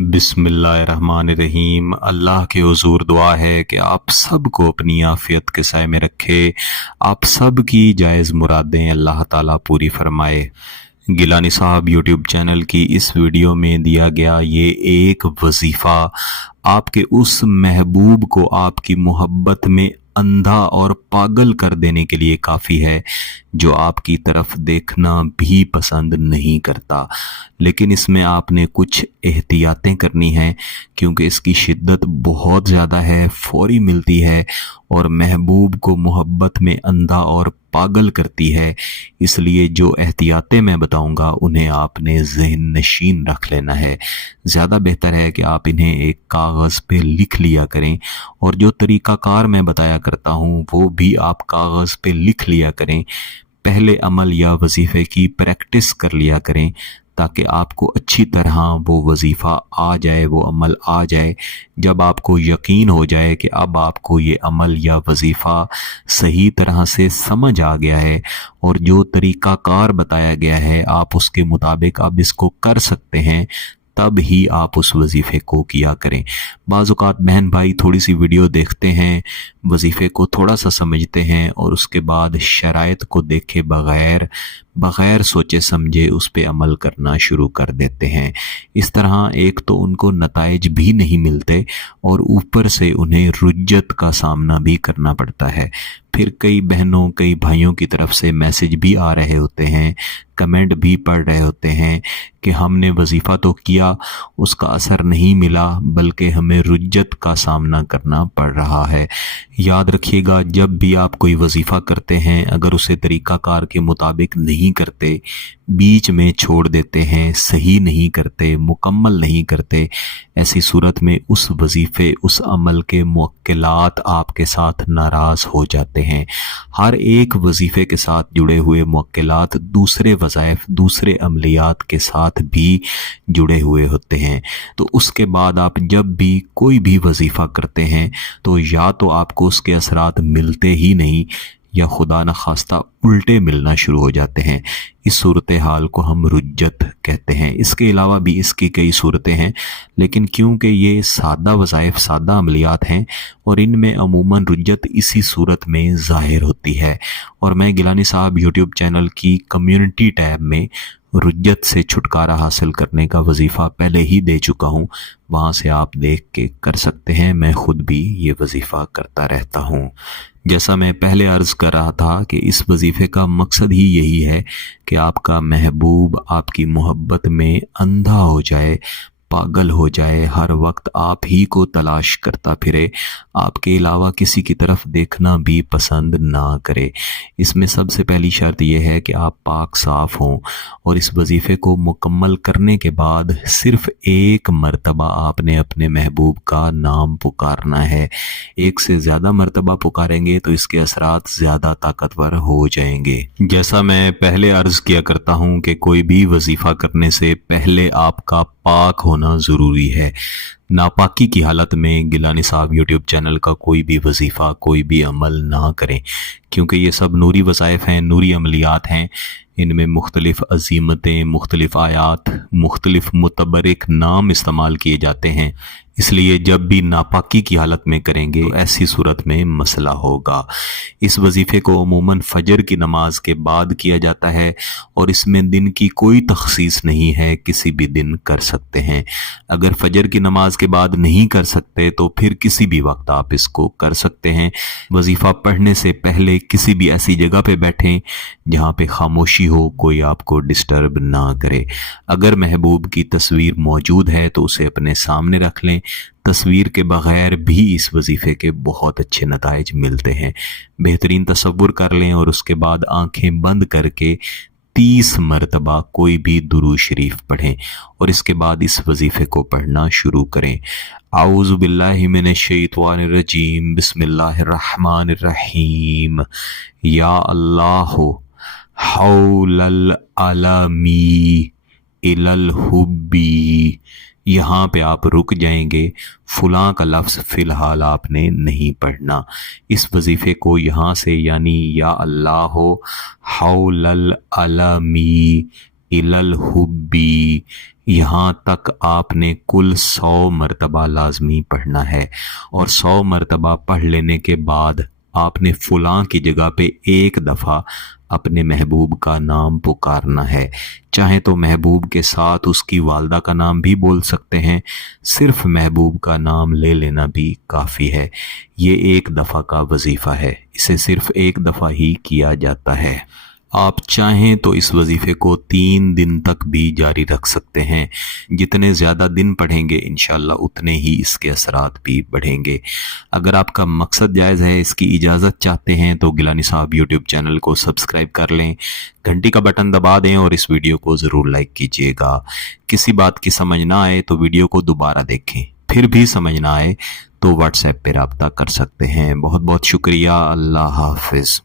बिस्मिल्लाहिर्रहमानिर्रहीम। अल्लाह के हुजूर दुआ है कि आप सब को अपनी आफियत के साए में रखे, आप सब की जायज़ मुरादें अल्लाह ताला पूरी फरमाए। गिलानी साहब यूट्यूब चैनल की इस वीडियो में दिया गया ये एक वजीफ़ा आपके उस महबूब को आपकी मोहब्बत में अंधा और पागल कर देने के लिए काफ़ी है जो आपकी तरफ देखना भी पसंद नहीं करता। लेकिन इसमें आपने कुछ एहतियातें करनी हैं क्योंकि इसकी शिद्दत बहुत ज़्यादा है, फौरी मिलती है और महबूब को मोहब्बत में अंधा और पागल करती है। इसलिए जो एहतियातें मैं बताऊंगा उन्हें आपने ज़हन नशीन रख लेना है। ज़्यादा बेहतर है कि आप इन्हें एक कागज़ पे लिख लिया करें और जो तरीक़ाकार मैं बताया करता हूँ वो भी आप कागज़ पे लिख लिया करें। पहले अमल या वजीफ़े की प्रैक्टिस कर लिया करें ताकि आपको अच्छी तरह वो वजीफ़ा आ जाए, वो अमल आ जाए। जब आपको यकीन हो जाए कि अब आपको ये अमल या वजीफ़ा सही तरह से समझ आ गया है और जो तरीक़ाकार बताया गया है आप उसके मुताबिक अब इसको कर सकते हैं, तब ही आप उस वजीफ़े को किया करें। बाज़ औक़ात बहन भाई थोड़ी सी वीडियो देखते हैं, वजीफ़े को थोड़ा सा समझते हैं और उसके बाद शराइत को देखे बग़ैर सोचे समझे उस पे अमल करना शुरू कर देते हैं। इस तरह एक तो उनको नताइज भी नहीं मिलते और ऊपर से उन्हें रुज्जत का सामना भी करना पड़ता है। फिर कई बहनों कई भाइयों की तरफ से मैसेज भी आ रहे होते हैं, कमेंट भी पढ़ रहे होते हैं कि हमने वजीफ़ा तो किया, उसका असर नहीं मिला बल्कि हमें रुज्जत का सामना करना पड़ रहा है। याद रखिएगा, जब भी आप कोई वजीफ़ा करते हैं अगर उसे तरीक़ाकार के मुताबिक नहीं करते, बीच में छोड़ देते हैं, सही नहीं करते, मुकम्मल नहीं करते, ऐसी सूरत में उस वजीफ़े उस अमल के मुवक्किलात आपके साथ नाराज़ हो जाते हैं। हर एक वजीफ़े के साथ जुड़े हुए मुवक्किलात दूसरे वज़ाइफ दूसरे अमलियात के साथ भी जुड़े हुए होते हैं। तो उसके बाद आप जब भी कोई भी वजीफ़ा करते हैं तो या तो आपको उसके असरात मिलते ही नहीं या खुदा न खास्ता उल्टे मिलना शुरू हो जाते हैं। इस सूरत हाल को हम रुज्जत कहते हैं। इसके अलावा भी इसकी कई सूरतें हैं, लेकिन क्योंकि ये सादा वज़ाइफ सादा अमलियात हैं और इनमें अमूमन रुज्जत इसी सूरत में ज़ाहिर होती है। और मैं गिलानी साहब यूट्यूब चैनल की कम्युनिटी टैब में रुज्जत से छुटकारा हासिल करने का वजीफ़ा पहले ही दे चुका हूँ, वहाँ से आप देख के कर सकते हैं। मैं खुद भी ये वजीफ़ा करता रहता हूँ। जैसा मैं पहले अर्ज़ कर रहा था कि इस वजीफ़े का मकसद ही यही है कि आपका महबूब आपकी मोहब्बत में अंधा हो जाए, पागल हो जाए, हर वक्त आप ही को तलाश करता फिरे, आपके अलावा किसी की तरफ देखना भी पसंद ना करे। इसमें सबसे पहली शर्त यह है कि आप पाक साफ़ हों और इस वजीफ़े को मुकम्मल करने के बाद सिर्फ़ एक मरतबा आपने अपने महबूब का नाम पुकारना है। एक से ज़्यादा मरतबा पुकारेंगे तो इसके असरात ज़्यादा ताकतवर हो जाएंगे। जैसा मैं पहले अर्ज़ किया करता हूँ कि कोई भी वजीफ़ा करने से पहले आपका पाक होना ज़रूरी है। नापाकी की हालत में गिलानी साहब यूट्यूब चैनल का कोई भी वजीफ़ा कोई भी अमल ना करें, क्योंकि ये सब नूरी वज़ाइफ हैं, नूरी अमलियात हैं। इनमें मुख्तलिफ़ अज़ीमतें, मुख्तलिफ़ आयात, मुख्तलिफ़ मुतबरिक नाम इस्तेमाल किए जाते हैं। इसलिए जब भी नापाकी की हालत में करेंगे तो ऐसी सूरत में मसला होगा। इस वजीफ़े को अमूमन फ़जर की नमाज के बाद किया जाता है और इसमें दिन की कोई तख़सीस नहीं है, किसी भी दिन कर सकते हैं। अगर फ़जर की नमाज के बाद नहीं कर सकते तो फिर किसी भी वक्त आप इसको कर सकते हैं। वजीफ़ा पढ़ने से पहले किसी भी ऐसी जगह पे बैठें जहाँ पे खामोशी हो, कोई आपको डिस्टर्ब ना करे। अगर महबूब की तस्वीर मौजूद है तो उसे अपने सामने रख लें। तस्वीर के बग़ैर भी इस वजीफ़े के बहुत अच्छे नताइज मिलते हैं। बेहतरीन तसव्वुर कर लें और उसके बाद आंखें बंद करके 30 मरतबा कोई भी दुरूद शरीफ पढ़ें और इसके बाद इस वजीफ़े को पढ़ना शुरू करें। आऊज़ु बिल्लाहि मिनश शैतानिर रजीम, बिस्मिल्लाहिर्रहमानिर रहीम। या अल्लाह हौलल अलमी इलल हुब्बी। यहाँ पे आप रुक जाएंगे, फुलां का लफ्ज़ फ़िलहाल आपने नहीं पढ़ना। इस वजीफ़े को यहाँ से यानी या अल्लाह हौलल अलमी इलल हुब्बी, यहाँ तक आपने कुल 100 मरतबा लाजमी पढ़ना है, और 100 मरतबा पढ़ लेने के बाद आपने फुलां की जगह पे एक दफ़ा अपने महबूब का नाम पुकारना है। चाहे तो महबूब के साथ उसकी वालदा का नाम भी बोल सकते हैं, सिर्फ महबूब का नाम ले लेना भी काफ़ी है। ये एक दफ़ा का वजीफ़ा है, इसे सिर्फ एक दफ़ा ही किया जाता है। आप चाहें तो इस वजीफे को 3 दिन तक भी जारी रख सकते हैं। जितने ज़्यादा दिन पढ़ेंगे इंशाल्लाह उतने ही इसके असरात भी बढ़ेंगे। अगर आपका मकसद जायज़ है, इसकी इजाज़त चाहते हैं, तो गिलानी साहब यूट्यूब चैनल को सब्सक्राइब कर लें, घंटी का बटन दबा दें और इस वीडियो को ज़रूर लाइक कीजिएगा। किसी बात की समझ ना आए तो वीडियो को दोबारा देखें, फिर भी समझ ना आए तो व्हाट्सएप पे रब्ता कर सकते हैं। बहुत बहुत शुक्रिया। अल्लाह हाफिज़।